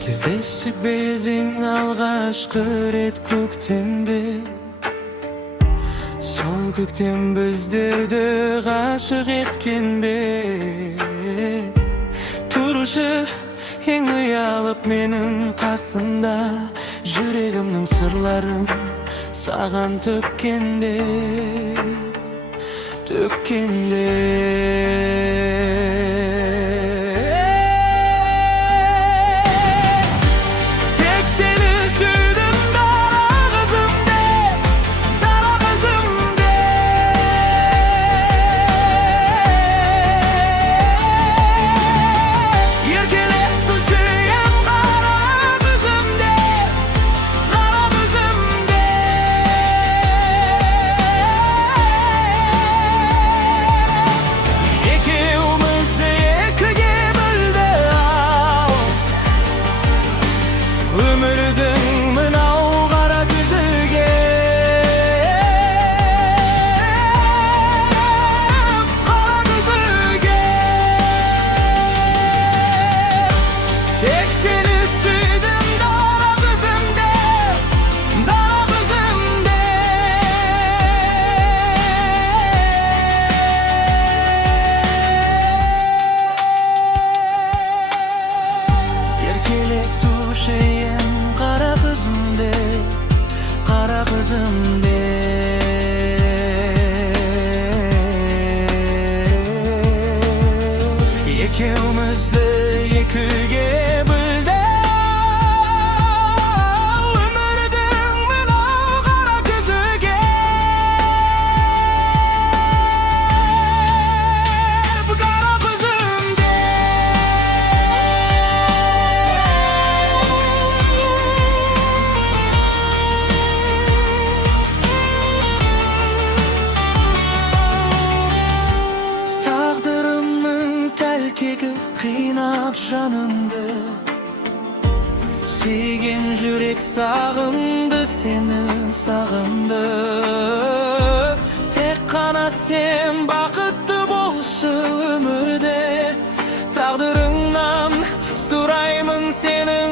Кездештік безің алғашқы рет көктемде. Сол көктем біздерді ғашық еткен бе? Тұрушы ең ұялып менің қасымда, жүрегімнің сырларын саған төккенде. Tek seni sürdüm dara kızım de, dara kızım de. Yerkelep düşüyen kara kızım de, kara kızım de. İkimiz de ikiye böldü al ömürдің мынау қара күзіге. Қара күзіге тек сені сүйдім дара кызым де, дара кызым де. Еркелеп тұршы ем қара кызым де, қара кызым де. Екеумізді екіге бөлді өмірдің мынау қара күзіге. Қара кызым де. Tağdırımның тәлкегі қинап жанымды, сүйген жүрек сағынды, сені сағынды. Тек қана сен бақытты болшы өмірде, тағдырыңнан сұраймын сенің